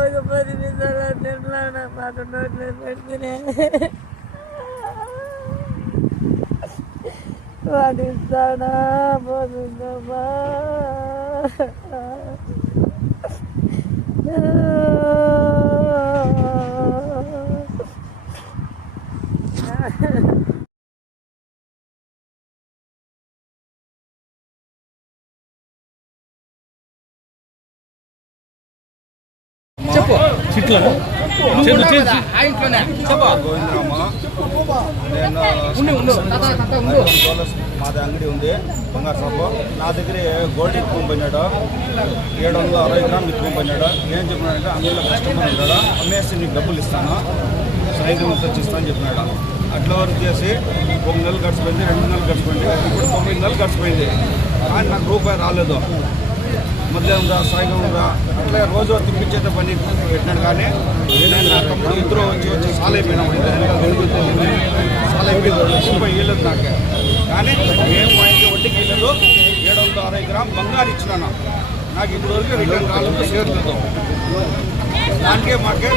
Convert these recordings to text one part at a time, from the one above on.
ఒక 10 నిమిషాలు నిర్మలా మాట నోట్లో పెట్టుకునే వాడిస్తాడా పోతుందమ్మా. చెప్పు చిట్ల మాది అంగడి ఉంది బంగారు షాపు. నా దగ్గర గోల్డ్ ఎక్కువ పోయినాడు, 760 గ్రాములు ఎక్కువ పోయినాడు. ఏం చెప్పినాడంటే అందులో కస్టమర్ ఉంటాడు, అమ్మేసి నీకు డబ్బులు ఇస్తాను, సాయంత్రం వచ్చి ఇస్తాను చెప్పినాడు. అట్లా వరకు చేసి 1 నెల గడిచిపోయింది, 2 నెలలు గడిచిపోయింది, ఇప్పుడు 9 నెలలు గడిచిపోయింది. కానీ నాకు రూపాయి రాలేదు. మధ్యాహ్నం రా, సాయంత్రం రా, అట్లా రోజు తిప్పించేట పని పెట్టినాడు. కానీ నేను నా తమ్ముడు ఇద్దరు వచ్చి సాల్ అయిపోయినాము. సాల్ అయిపోయింది, రూపాయి ఇవ్వలేదు నాకే. కానీ మేము ఆయనకి వడ్డీకి ఇవ్వలేదు. 760 గ్రాములు బంగారు ఇచ్చినాను. నాకు ఇప్పుడు వరకు రిటర్న్ కాలంలో చేరలేదు. దానికే మాకే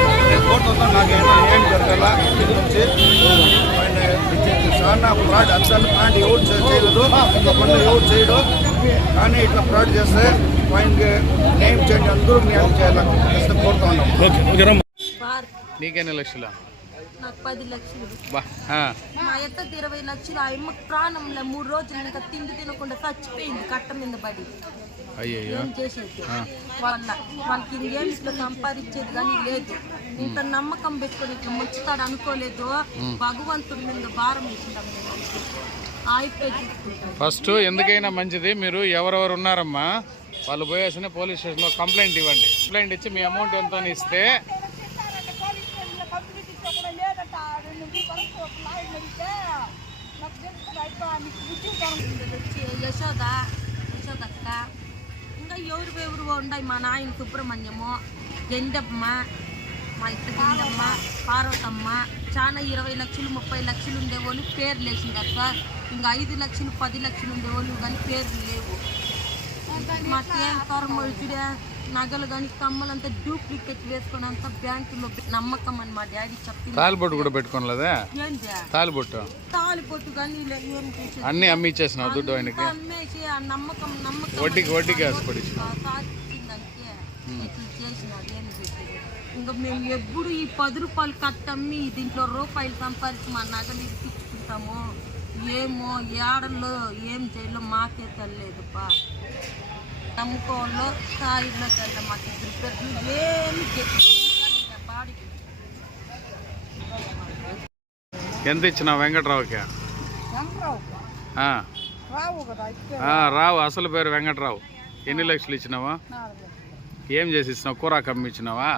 కోర్టుతో నాకేమో ఏం జరగాల ఇది వచ్చి చాలా ఫ్రాడ్. అంతా ఫ్రాడ్ ఎవరు చేయలేదు, ఇంకా పనులు ఎవరు చేయడు. కానీ ఇట్లా ఫ్రాడ్ చేస్తే ఆయనకి నేమ్ చేయండి, అందరూ న్యాయం చేయాలి కోరుతా ఉన్నాం. నీకెన్ని లక్షలు? నాకు 10 లక్షలు. మా ఎత్త 20 లక్షలు. ఆ అమ్మకి ప్రాణంలో 3 రోజులు ఇంకా తిండి తినకుండా చచ్చిపోయింది కట్ట మీద పడి. ఏం చేసేది వాళ్ళకి ఇంకేం ఇట్లా సంపాదించేది కానీ లేదు. ఇంత నమ్మకం పెట్టుకొని ఇట్లా ముంచుతాడు అనుకోలేదు. భగవంతుడి మీద భారం వేసింటాం. ఫస్ట్ ఎందుకైనా మంచిది, మీరు ఎవరెవరు ఉన్నారమ్మా వాళ్ళు పోయేసిన పోలీస్ స్టేషన్లో కంప్లైంట్ ఇవ్వండి. కంప్లైంట్ ఇచ్చి మీ అమౌంట్ ఎంతో ఇస్తే యశోదక్క ఇంకా ఎవరు ఉన్నాయి. మా నాయన సుబ్రహ్మణ్యము, గెండమ్మ, మా ఇత్త గెండమ్మ, పార్వతమ్మ, చాలా 20 లక్షలు 30 లక్షలు ఉండేవాళ్ళు పేర్లు వేసింది సార్. ఇంకా 5 లక్షలు 10 లక్షలు ఉండేవాళ్ళు కానీ పేర్లు లేవు. మాకేం కర్మొచ్చుడే నగలు కానీ కమ్మలంతా డూప్లికేట్ వేసుకొని అంతా బ్యాంకులో నమ్మకం అని మా డాడీ చెప్పింది. తాలిబొట్టు కూడా పెట్టుకోలేదా? తాలిబొట్టు కానీ అన్ని అమ్మి ఇచ్చేసినావు దుడ్డు ఆయనకి. అమ్మేసి ఆ నమ్మకం వడ్డీకి ఆశపడి ఇంకా మేము ఎప్పుడు ఈ 10 రూపాయలు కట్టమ్మి దీంట్లో రూపాయలు సంపాదించి మా నగలు ఇప్పించుకుంటాము. ఏమో ఏడల్లో ఏం చేయాలో మాకే తెలియదు. నమ్ముకోవాలో స్థాయిలో తెల్ల మాకు ఏమి బాడీ. ఎంత ఇచ్చినావు వెంకట్రావుకి? రావు అసలు పేరు వెంకట్రావు. ఎన్ని లక్షలు ఇచ్చినావా? ఏం చేసి ఇచ్చినావు? కూర కమ్మి ఇచ్చినావా?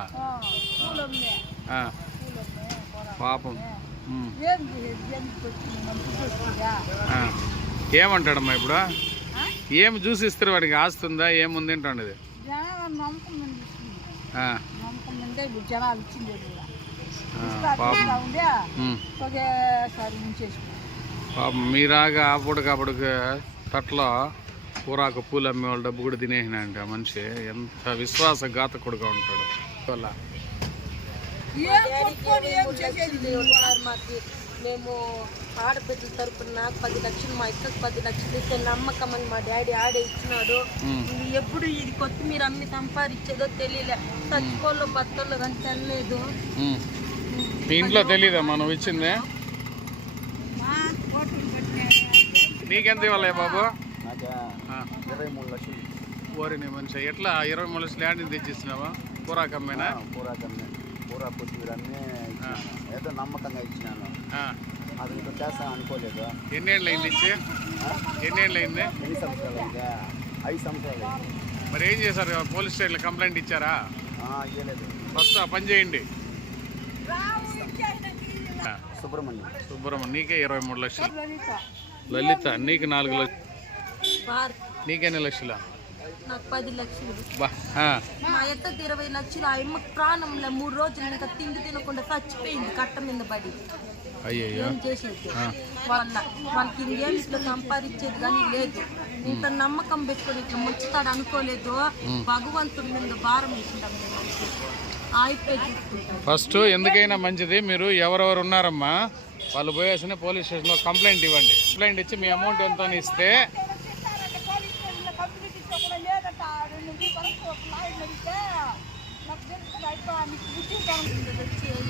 పాపం. ఏమంటాడమ్మా ఇప్పుడు? ఏమి చూసి ఇస్తారు వాడికి? ఆస్తుందా ఏముంది ఏంటండి? పాపం మీరాగా అప్పటికప్పటికి తట్లో కూరాకు పూలు అమ్మే వాళ్ళు డబ్బు కూడా తినేసినాయంటే ఆ మనిషి ఎంత విశ్వాసఘాతకుడుగా ఉంటాడు. వల్ల మేము ఆడపిల్లల తరపున 10 లక్షలు, మా ఇక్కడికి 10 లక్షలు ఇస్తే నమ్మకం అని మా డాడీ ఆడే ఇచ్చినాడు. ఎప్పుడు ఇది కొత్తిమీర అమ్మి సంపాదించేదో తెలియలే. చచ్చిపోల్లో బట్టల్లో కానీ తెలియదు. మీ ఇంట్లో తెలియదమ్మా నువ్వు ఇచ్చిందే? నీకెంత ఇవ్వాలి బాబు? 23 లక్షలు. ఓరిని మనిషి ఎట్లా 23 లక్షలు ల్యాండ్ తెచ్చిస్తున్నావా? కూరాకమ్మేనా? కూర కొత్తిమీర అన్నీ ఏదో నమ్మకంగా ఇచ్చినాను. అది ఇంకా చేస్తాను అనుకోలేదు. ఎన్నేళ్ళు అయింది ఇచ్చి? ఎన్నేళ్ళు అయింది? 8 సంవత్సరాలు అయిందా? 5 సంవత్సరాలు. మరి ఏం చేశారు? పోలీస్ స్టేషన్లో కంప్లైంట్ ఇచ్చారా? ఇవ్వలేదు. ఫస్ట్ ఆ పని చేయండి. సుబ్రహ్మణ్యం నీకే 23 లక్షలు. లలిత నీకు 4 లక్షలు. నీకెన్ని లక్షలు? నాకు 10 లక్షలు. మా ఎత్త 20 లక్షలు. ఆ అమ్మకి ప్రాణంలో 3 రోజులు ఇంకా తిండి తినకుండా చచ్చిపోయింది కట్ట మీద పడి. అయ్యయ్యో. ఏం చేసేది వాళ్ళకి ఇంకేం ఇట్లా సంపాదించేది కానీ లేదు. ఇంత నమ్మకం పెట్టుకొని ఇట్లా ముంచుతాడు అనుకోలేదు. భగవంతుడి మీద భారం వేసింటాం అయిపోయి చూసుకుంటాం. ఫస్ట్ ఎందుకైనా మంచిది, మీరు ఎవరెవరు ఉన్నారమ్మా వాళ్ళు పోయేసిన పోలీస్ స్టేషన్లో కంప్లైంట్ ఇవ్వండి. కంప్లైంట్ ఇచ్చి మీ అమౌంట్ ఎంతో ఇస్తే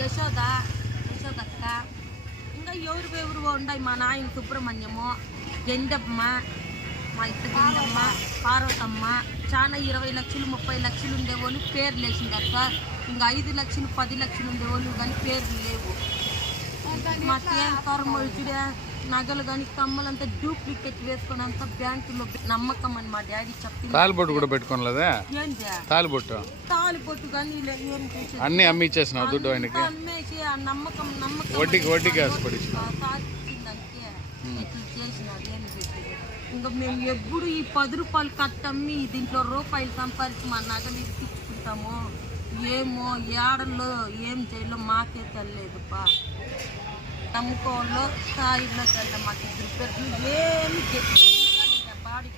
యశోదక్క ఇంకా ఎవరు ఉన్నాయి. మా నాయన సుబ్రహ్మణ్యము, గెండమ్మ, మా ఇద్దమ్మ, పార్వతమ్మ, చాలా 20 లక్షలు 30 లక్షలు ఉండేవాళ్ళు పేర్లు వేసిందక్క. ఇంకా 5 లక్షలు 10 లక్షలు ఉండేవాళ్ళు కానీ పేర్లు లేవు. మాకేం కర్మలు చూడే నగలు కానీ కమ్మలంతా డూప్లికేట్ వేసుకొని అంతా బ్యాంకులో నమ్మకం అని మా డాడీ చెప్పింది. తాలిబొట్టు కూడా పెట్టుకోలేదా? ఏంటి తాలిబొట్టు కానీ అన్ని అమ్మి ఇచ్చేసినావు దుడ్డు ఆయనకి. అమ్మేసి ఆ నమ్మకం వడ్డీకి ఆశపడిచ్చిన సాధించిందంటే ఇట్లా చేసినాడు. ఏం పెట్టేది ఇంకా మేము ఎప్పుడు ఈ 10 రూపాయలు కట్టమ్మి దీంట్లో రూపాయలు సంపాదించి మా నగలు ఇచ్చుకుంటాము. ఏమో ఏడల్లో ఏం చేయాలో మాకే తెలియదుపా. నమ్ముకోవాలో స్థాయిలో తెల్ల మాకు ఇద్దరు పేరు ఏమి బాడీ